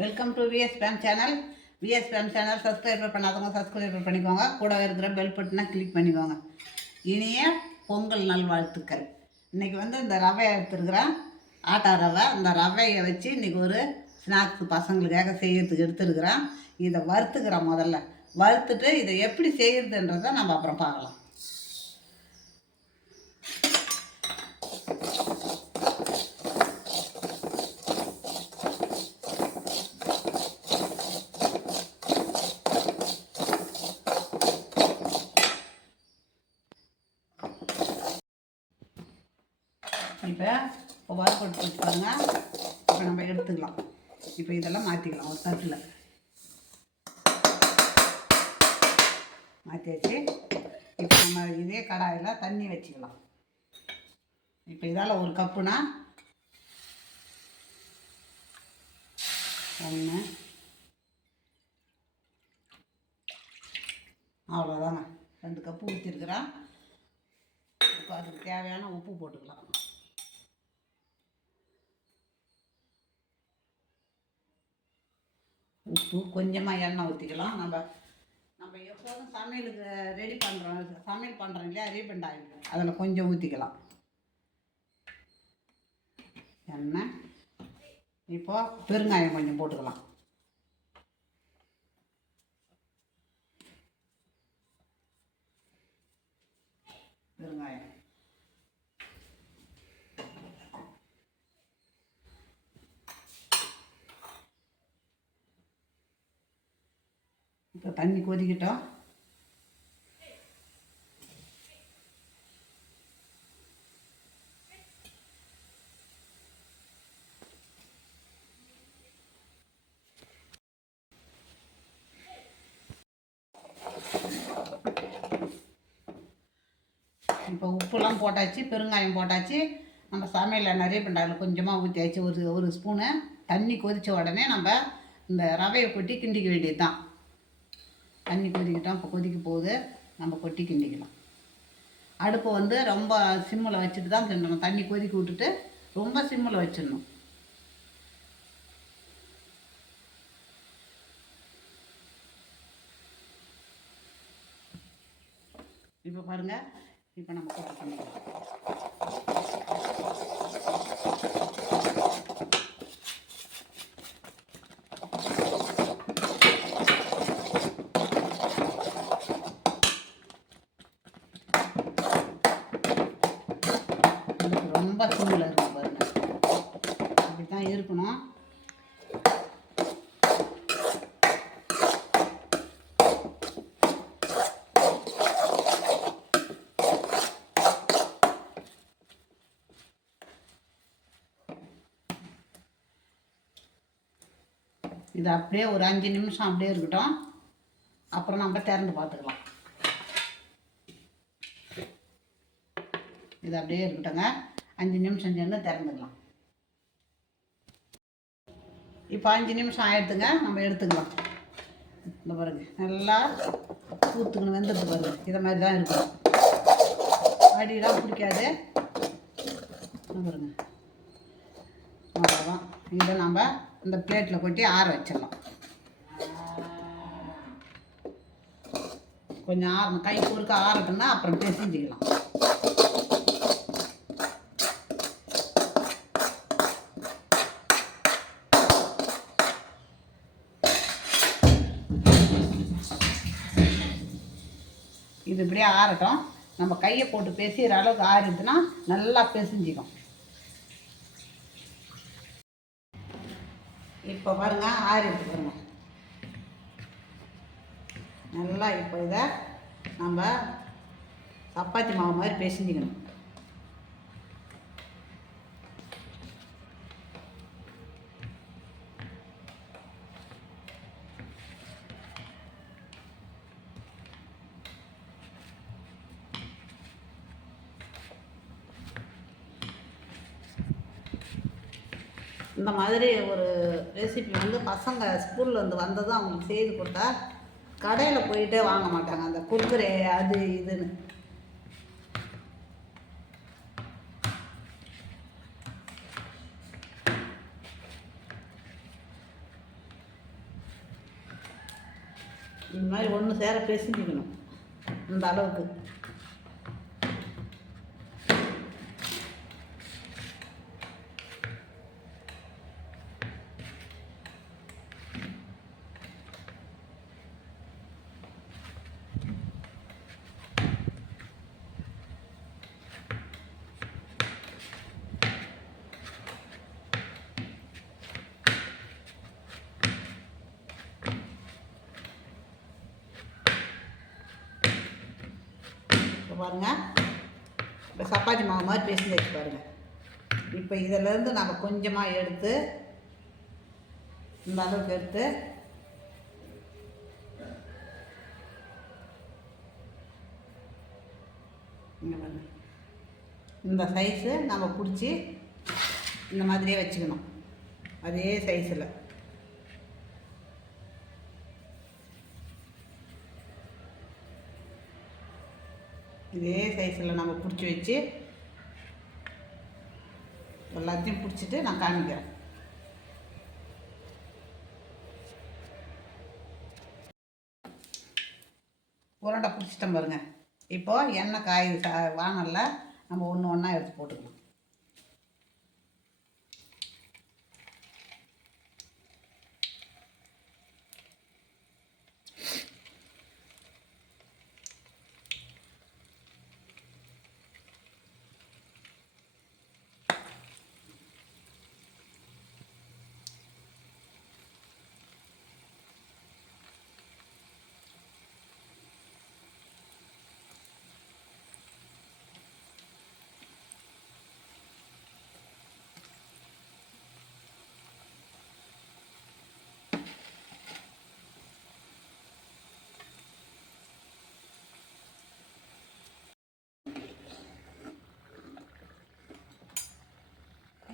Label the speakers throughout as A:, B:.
A: Welcome to V S fame channel V S fame channel subscriber பண்ணாதவங்க subscriber பண்ணிக்கோங்க. கூட இருக்கிற பெல் பட்டனை கிளிக் பண்ணிக்கோங்க. இனிய பொங்கல் நல்வாழ்த்துக்கள் இன்றைக்கி வந்து இந்த ரவை எடுத்துருக்குறேன் ஆட்டா ரவை. அந்த ரவையை வச்சு இன்றைக்கி ஒரு ஸ்நாக்ஸ் பசங்களுக்காக செய்யறதுக்கு எடுத்துருக்குறேன். இதை வறுத்துக்கிறேன் முதல்ல. வறுத்துட்டு இதை எப்படி செய்கிறதுன்றதை நம்ம அப்புறம் பார்க்கலாம் இப்போ இப்போ வச்சுக்கோங்க இப்போ நம்ம எடுத்துக்கலாம். இப்போ இதெல்லாம் மாற்றிக்கலாம் ஒரு தட்டில். மாற்றியாச்சு இப்போ நம்ம இதே கடாயில் தண்ணி வச்சுக்கலாம். இப்போ இதால் ஒரு கப்புனா ஒன்று அவ்வளோதாங்க ரெண்டு கப்பு ஊற்றிருக்கிறேன் இப்போ அதுக்கு தேவையான உப்பு போட்டுக்கலாம். உப்பு கொஞ்சமாக எண்ணெய் ஊற்றிக்கலாம் நம்ம நம்ம எப்போதும் சமையலுக்கு ரெடி பண்ணுறோம் சமையல் பண்ணுறோம் இல்லையா? ரீபண்ட் ஆயில் அதில் கொஞ்சம் ஊற்றிக்கலாம் எண்ணெய். இப்போ பெருங்காயம் கொஞ்சம் போட்டுக்கலாம். பெருங்காயம். இப்போ தண்ணி கொதிக்கிட்டோம் இப்போ உப்புலாம் போட்டாச்சு பெருங்காயம் போட்டாச்சு. நம்ம சமையலில் நிறைய பண்ணாலும் கொஞ்சமாக ஊற்றியாச்சு ஒரு ஒரு ஸ்பூனு தண்ணி கொதித்த உடனே நம்ம இந்த ரவையை கொட்டி கிண்டிக்க வேண்டியது தான் தண்ணி கொதிக்கிட்டோம் இப்போ கொதிக்க போகுது. நம்ம கொட்டி கிண்டிக்கலாம். அடுப்பை வந்து ரொம்ப சிம்மில் வச்சுட்டு தான் கிண்டணும். தண்ணி கொதிக்க விட்டுட்டு ரொம்ப சிம்மில் வச்சிடணும். இப்போ பாருங்கள் இப்போ நம்ம கொட்டி கிண்டிக்கலாம் இதுக்கு ரொம்ப சிம்மில் இருக்கும் பாருங்க. அப்படி தான் இருக்கணும் இது அப்படியே ஒரு அஞ்சு நிமிஷம் அப்படியே இருக்கட்டும். அப்புறம் நம்ம திறந்து பார்த்துக்கலாம். இது அப்படியே இருக்கட்டுங்க அஞ்சு நிமிஷம் சென்று திறந்துக்கலாம். இப்போ அஞ்சு நிமிஷம் ஆயிடுத்துங்க நம்ம எடுத்துக்கலாம். இந்த பாருங்க நல்லா ஊற்றுக்கணும் வெந்துட்டு பாருங்க. இதை மாதிரி தான் இருக்கும். அடியெலாம் பிடிக்காது. பாருங்க. அவ்வளோதான் இதை நம்ம இந்த பிளேட்டில் கொட்டி ஆற வச்சிடலாம். கொஞ்சம் ஆறணும் கை குறுக்க ஆறட்டுன்னா அப்புறம் பிசைஞ்சிக்கலாம் இது இப்படியே ஆறட்டும். நம்ம கையை போட்டு பேசுகிற அளவுக்கு ஆறுதுன்னா நல்லா பிசைஞ்சிக்கும் இப்போ பாருங்க ஆறிடுது பாருங்க. நல்லா இப்போ இதை நம்ம சப்பாத்தி மாவு மாதிரி பிசைஞ்சிக்கணும். இந்த மாதிரி ஒரு ரெசிபி வந்து பசங்க ஸ்கூலில் வந்து வந்ததும் அவங்களுக்கு செய்து கொடுத்தா கடையில் போயிட்டே வாங்க மாட்டாங்க. அந்த குர்குரே அது இதுன்னு. இந்த மாதிரி ஒன்று சேர பேசிக்கணும் இந்த அளவுக்கு. இப்போ பாருங்கள் இப்போ சப்பாத்தி மாவு மாதிரி பேசி வச்சு பாருங்கள் இப்போ இதிலேருந்து நம்ம கொஞ்சமாக எடுத்து இந்த அளவுக்கு எடுத்து இந்த சைஸு நம்ம பிடிச்சி இந்த மாதிரியே வச்சுக்கணும். அதே சைஸில் இதே சைஸில் நம்ம பிடிச்சி வச்சு எல்லாத்தையும் பிடிச்சிட்டு நான் காமிக்கிறேன். உருண்டை பிடிச்சிட்டோம் பாருங்கள் இப்போ எண்ணெய் காய் வானலில் நம்ம ஒன்று ஒன்றா எடுத்து போட்டுக்கலாம்.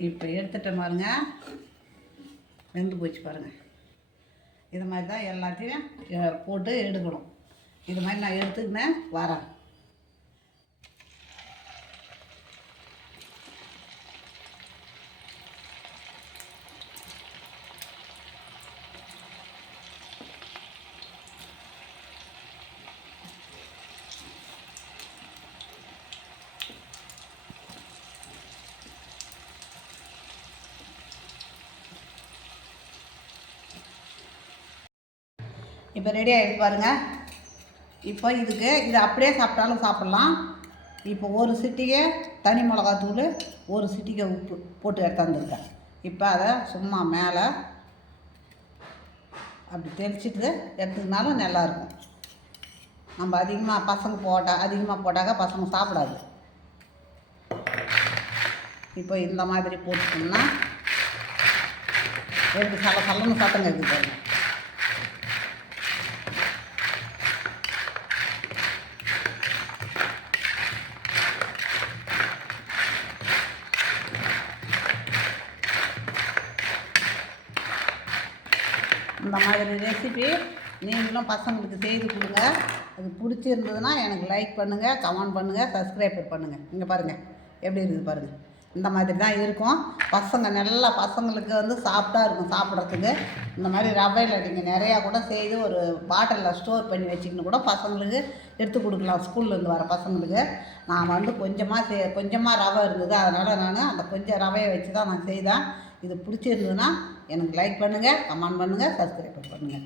A: இப்போ எடுத்துகிட்ட பாருங்க. வெந்து போச்சு பாருங்க. இது மாதிரி தான் எல்லாத்தையும் போட்டு எடுக்கணும். இது மாதிரி நான் எடுத்துக்கினேன் வரேன். இப்போ ரெடி ஆகிடுது பாருங்கள் இப்போ இதுக்கு இது அப்படியே சாப்பிட்டாலும் சாப்பிட்லாம். இப்போ ஒரு சிட்டிகை தனி மிளகாத்தூள் ஒரு சிட்டிகை உப்பு போட்டு எடுத்தாந்துருக்கேன் இப்போ அதை சும்மா மேலே அப்படி தெளிச்சிட்டு எடுத்துக்கினாலும் நல்லாயிருக்கும். நம்ம அதிகமாக பசங்க போட்டால் அதிகமாக போட்டாக்க பசங்க சாப்பிடாது. இப்போ இந்த மாதிரி போட்டுட்டோம்னா ரெண்டு சல சலன்னு சத்தம் கேட்குது அந்த இந்த மாதிரி ரெசிபி நீங்களும் பசங்களுக்கு செய்து கொடுங்க. அது பிடிச்சிருந்ததுன்னா எனக்கு லைக் பண்ணுங்கள் கமெண்ட் பண்ணுங்கள் சப்ஸ்கிரைபர் பண்ணுங்கள் இங்கே பாருங்கள் எப்படி இருக்குது பாருங்கள் இந்த மாதிரி தான் இருக்கும். பசங்க நல்லா பசங்களுக்கு வந்து சாப்பிட்டா இருக்கும் சாப்பிட்றதுக்கு. இந்த மாதிரி ரவையில் நீங்கள் நிறையா கூட செய்து ஒரு பாட்டிலில் ஸ்டோர் பண்ணி வச்சுக்கின்னு கூட பசங்களுக்கு எடுத்து கொடுக்கலாம். ஸ்கூல்லேருந்து வர பசங்களுக்கு. நான் வந்து கொஞ்சமாக செ கொஞ்சமாக ரவை இருந்தது. அதனால் நான் அந்த கொஞ்சம் ரவையை வச்சு தான் நான் செய்தேன். இது பிடிச்சிருந்ததுன்னா எனக்கு லைக் பண்ணுங்கள் கமெண்ட் பண்ணுங்கள் சப்ஸ்கிரைப் பண்ணுங்கள்